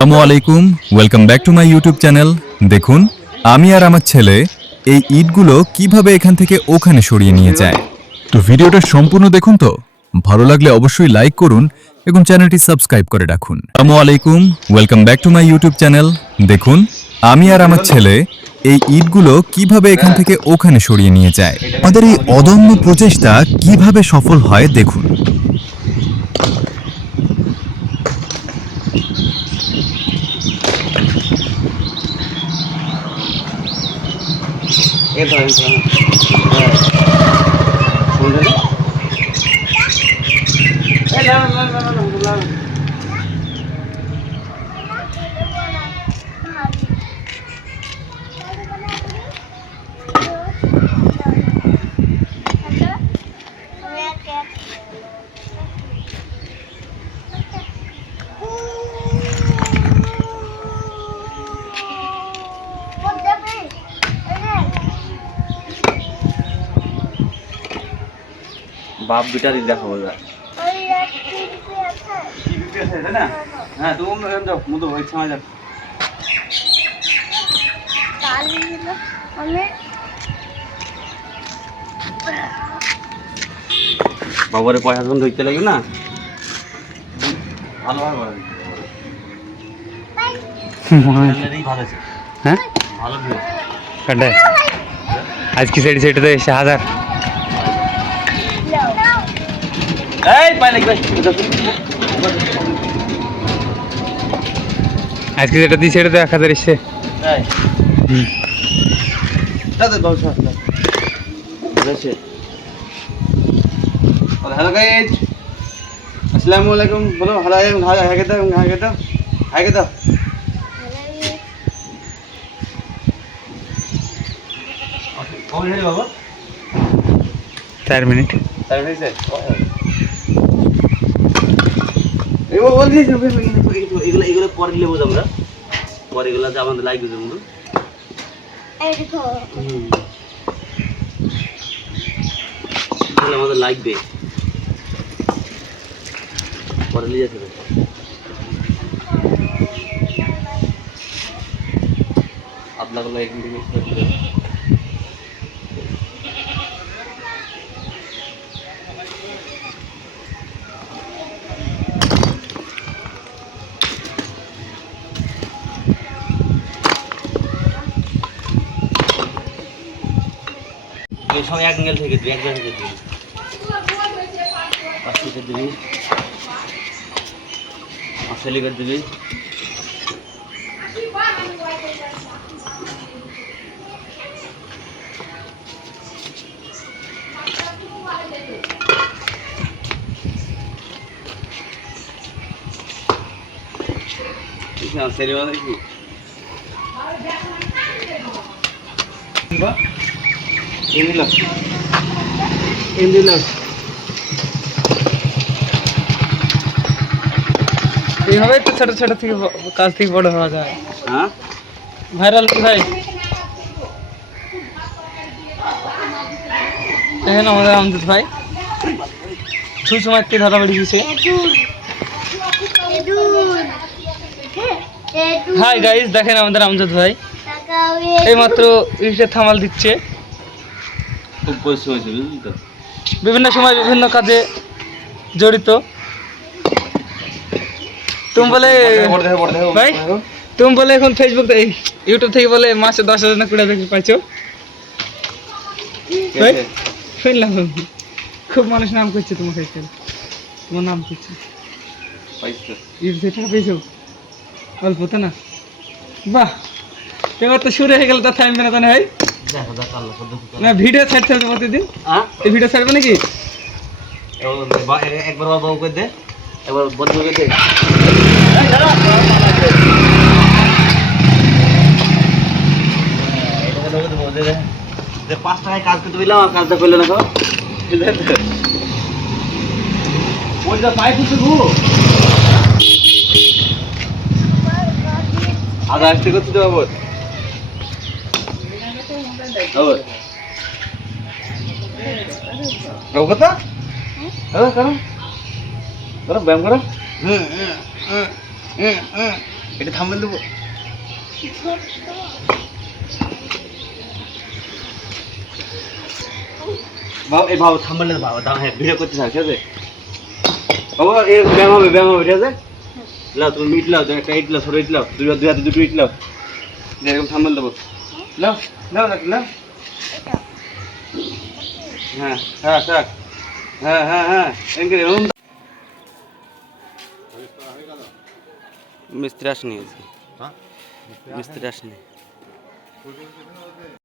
আসসালামু আলাইকুম, welcome back to my YouTube channel. দেখুন আমি আর আমার ছেলে এই ইটগুলো কিভাবে এখান থেকে ওখানে সরিয়ে নিয়ে যায়। তো ভিডিওটা সম্পূর্ণ দেখুন। তো ভালো লাগলে অবশ্যই লাইক করুন এবং চ্যানেলটি সাবস্ক্রাইব করে রাখুন। আসসালামু আলাইকুম, welcome back to my YouTube channel. দেখুন আমি আর আমার ছেলে এই ইটগুলো কিভাবে এখান থেকে ওখানে সরিয়ে নিয়ে যায়। আমাদের এই অদম্য প্রচেষ্টা কিভাবে সফল হয় দেখুন। বাপ বেটারই দেখাবো যা না। হ্যাঁ তুমি যাও মধু ভাই ছাড়া যাও। বাবারে পয়সা যখন ধরতে লাগবে না ভালোভাবে ভালো আছে। হ্যাঁ ভালো ভিউ कटे आज की साइड सेट तो 1000 এই পাই লাগবে आज की सेट दी सेट तो 1000 इससे এই দাদা 10 টাকা আছে। হ্যালো গাইস, আসসালামু আলাইকুম। বলো হ্যালো হাই কে দাও হাই কে দাও হাই কে দাও। কখন হলো বাবা? 4 मिनट তাই হইছে এই বল দিস এগুলো এগুলো পরে নেবো আমরা, পরে এগুলো যে আমাদের লাগবে যেমন আমাদের লাগবে পরে নিয়ে যেতে হবে। আপনাগুলো এখান থেকে সব এক অ্যাঙ্গেল থেকে দিবি, এক জায়গা থেকে দিবি, পাঁচ থেকে দিবি, আসলিকার দিবি। সেরি মানে কি এইভাবে তো ছোট ছোট থেকে কাজ থেকে বড় হওয়া যায়। হ্যাঁ ভাইরাল কি ভাই দেখেন আমাদের আমজাদ ভাই ছুঁচো মারতে ধরা পড়ে গেছে। হাই গাইস, দেখেন আমাদের আমজাদ ভাই এইমাত্র ইটের থামাল দিচ্ছে। খুব পরিশ্রম হয়েছে বুঝলি তো। বিভিন্ন সময় বিভিন্ন কাজে জড়িত। তুমি বলে ভাই তুমি বলে এখন ফেসবুক এই ইউটিউব থেকে বলে মাসে 10,000 না 20,000 পাইছো ভাই? শুনলাম খুব মানুষ নাম করছে তোমার কাছে, তোমার নাম করছে ইউটিউব থেকে পেয়েছো অল্প তো না। বাহ, এবার তো শুরু হয়ে গেল, তো থামবে না তো না ভাই? না ভিডিও ছাড়তে হবে প্রতিদিন। এই ভিডিও ছাড়বে নাকি? একবার বাবু করে দে, একবার বন্ধু করে দে। 5 টাকায় কাজ করতে দিলাম আর কাজটা করলে না তো ওইটা পাই কিছু আজ আসতে করতে তো বাবু কথা করো করো ব্যায়াম করো। এটা থাম্বনেল দেবো। বাবা এই বাবা থাম্বনেল দে বাবা, দাও হ্যাঁ ভিডিও করতে থাক, ঠিক আছে বাবা, এই ব্যায়াম হবে ঠিক আছে। লাও তুমি ইট লাও, একটা ইট লাও, ছোট ইট লাও, দুই হাতে দুটো ইট লাও, এরকম থাম্বনেল দেবো। লাও লাও লাও, হ্যাঁ হ্যাঁ থাক, হ্যাঁ হ্যাঁ হ্যাঁ এরকম। মিস্ত্রি আসেনি, মিস্ত্রি আসেনি।